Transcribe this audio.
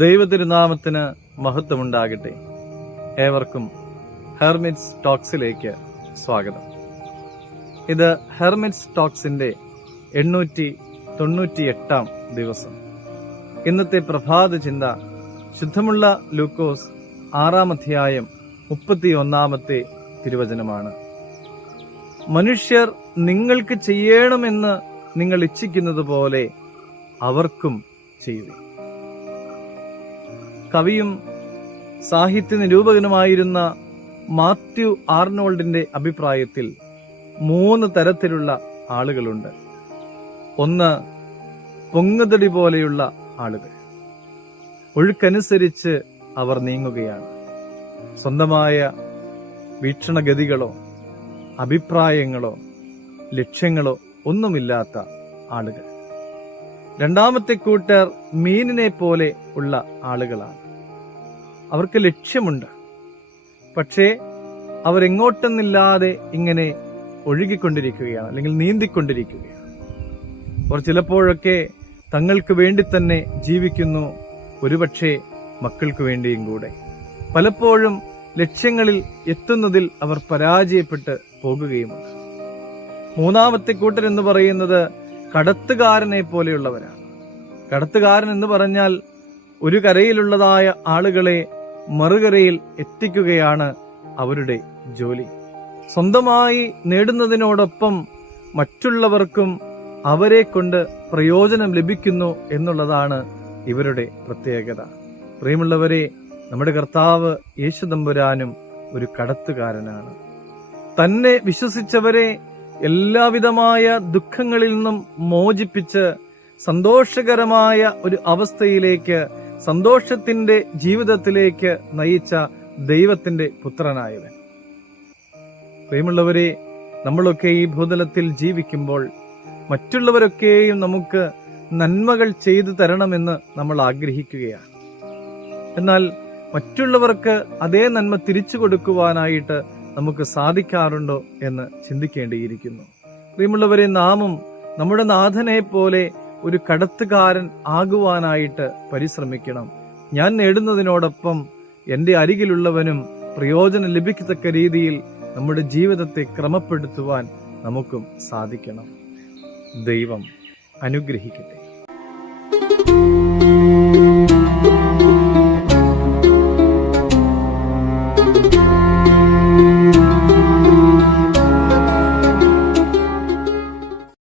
ദൈവതിരുനാമത്തിന് മഹത്വമുണ്ടാകട്ടെ. ഏവർക്കും ഹെർമിറ്റ്സ് ടോക്സിലേക്ക് സ്വാഗതം. ഇത് ഹെർമിറ്റ്സ് ടോക്സിന്റെ 898 ദിവസം. ഇന്നത്തെ പ്രഭാത ചിന്ത ശുദ്ധമുള്ള ലൂക്കോസ് 6-31 തിരുവചനമാണ്. മനുഷ്യർ നിങ്ങൾക്ക് ചെയ്യണമെന്ന് നിങ്ങൾ ഇച്ഛിക്കുന്നത് പോലെ അവർക്കും ചെയ്യുവിൻ. കവിയും സാഹിത്യ നിരൂപകനുമായിരുന്ന മാത്യു ആർണോൾഡിന്റെ അഭിപ്രായത്തിൽ 3 തരത്തിലുള്ള ആളുകളുണ്ട്. ഒന്ന്, പൊങ്ങുതടി പോലെയുള്ള ആളുകൾ. ഒഴുക്കനുസരിച്ച് അവർ നീങ്ങുകയാണ്. സ്വന്തമായ വീക്ഷണഗതികളോ അഭിപ്രായങ്ങളോ ലക്ഷ്യങ്ങളോ ഒന്നുമില്ലാത്ത ആളുകൾ. രണ്ടാമത്തെ കൂട്ടർ മീനിനെ പോലെ ഉള്ള ആളുകളാണ്. അവർക്ക് ലക്ഷ്യമുണ്ട്, പക്ഷേ അവരെങ്ങോട്ടെന്നില്ലാതെ ഇങ്ങനെ ഒഴുകിക്കൊണ്ടിരിക്കുകയാണ്, അല്ലെങ്കിൽ നീന്തിക്കൊണ്ടിരിക്കുകയാണ്. അവർ ചിലപ്പോഴൊക്കെ തങ്ങൾക്ക് വേണ്ടി തന്നെ ജീവിക്കുന്നു, ഒരുപക്ഷെ മക്കൾക്ക് വേണ്ടിയും കൂടെ. പലപ്പോഴും ലക്ഷ്യങ്ങളിൽ എത്തുന്നതിൽ അവർ പരാജയപ്പെട്ട് പോകുകയുമുണ്ട്. മൂന്നാമത്തെ കൂട്ടർ എന്ന് പറയുന്നത് കടത്തുകാരനെ പോലെയുള്ളവരാണ്. കടത്തുകാരൻ എന്ന് പറഞ്ഞാൽ ഒരു കരയിലുള്ളതായ ആളുകളെ മറുകരയിൽ എത്തിക്കുകയാണ് അവരുടെ ജോലി. സ്വന്തമായി നേടുന്നതിനോടൊപ്പം മറ്റുള്ളവർക്കും അവരെ കൊണ്ട് പ്രയോജനം ലഭിക്കുന്നു എന്നുള്ളതാണ് ഇവരുടെ പ്രത്യേകത. പ്രിയമുള്ളവരെ, നമ്മുടെ കർത്താവ് യേശുതമ്പുരാനും ഒരു കടത്തുകാരനാണ്. തന്നെ വിശ്വസിച്ചവരെ എല്ലാവിധമായ ദുഃഖങ്ങളിൽ നിന്നും മോചിപ്പിച്ച് സന്തോഷകരമായ ഒരു അവസ്ഥയിലേക്ക്, സന്തോഷത്തിന്റെ ജീവിതത്തിലേക്ക് നയിച്ച ദൈവത്തിന്റെ പുത്രനായവൻ. പ്രിയമുള്ളവരെ, നമ്മളൊക്കെ ഈ ഭൂതലത്തിൽ ജീവിക്കുമ്പോൾ മറ്റുള്ളവരൊക്കെയും നമുക്ക് നന്മകൾ ചെയ്തു തരണമെന്ന് നമ്മൾ ആഗ്രഹിക്കുകയാണ്. എന്നാൽ മറ്റുള്ളവർക്ക് അതേ നന്മ തിരിച്ചു കൊടുക്കുവാനായിട്ട് നമുക്ക് സാധിക്കാറുണ്ടോ എന്ന് ചിന്തിക്കേണ്ടിയിരിക്കുന്നു. പ്രിയമുള്ളവരെ, നാമും നമ്മുടെ നാഥനെ പോലെ ഒരു കടത്തുകാരൻ ആകുവാനായിട്ട് പരിശ്രമിക്കണം. ഞാൻ നേടുന്നതിനോടൊപ്പം എൻ്റെ അരികിലുള്ളവനും പ്രയോജനം ലഭിക്കത്തക്ക രീതിയിൽ നമ്മുടെ ജീവിതത്തെ ക്രമപ്പെടുത്തുവാൻ നമുക്കും സാധിക്കണം. ദൈവം അനുഗ്രഹിക്കട്ടെ.